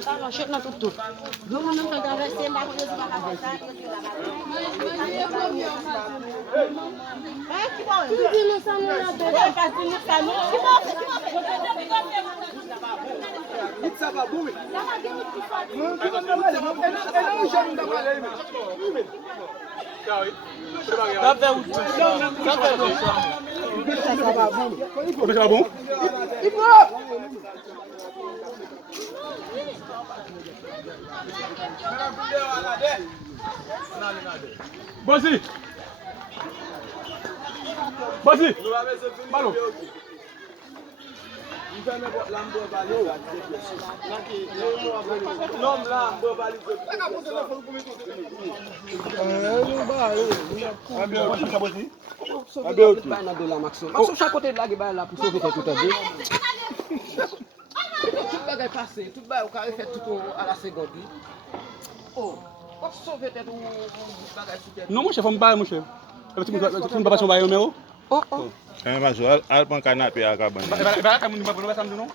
Kalau shit nak tutup. Belum nak kagak sembah ko sa baka sa. Kibo. Tudo sa na bebe. Kasi sa no. Kibo. It's a bumi. Bosi. Bosi. Malo. Maxou chaque côté de la gueule là pour sauver tout à l'heure. Tout bagay passé, tout bagay au carré fait tout à la seconde. Oh, pour sauver tout bagay sur Non mon chef, on pas mon chef. Tu ne pas passer au numéro? Oh oh. Masuk, al pun kanat pihak kaban. Ba kamu ni ba samdu no?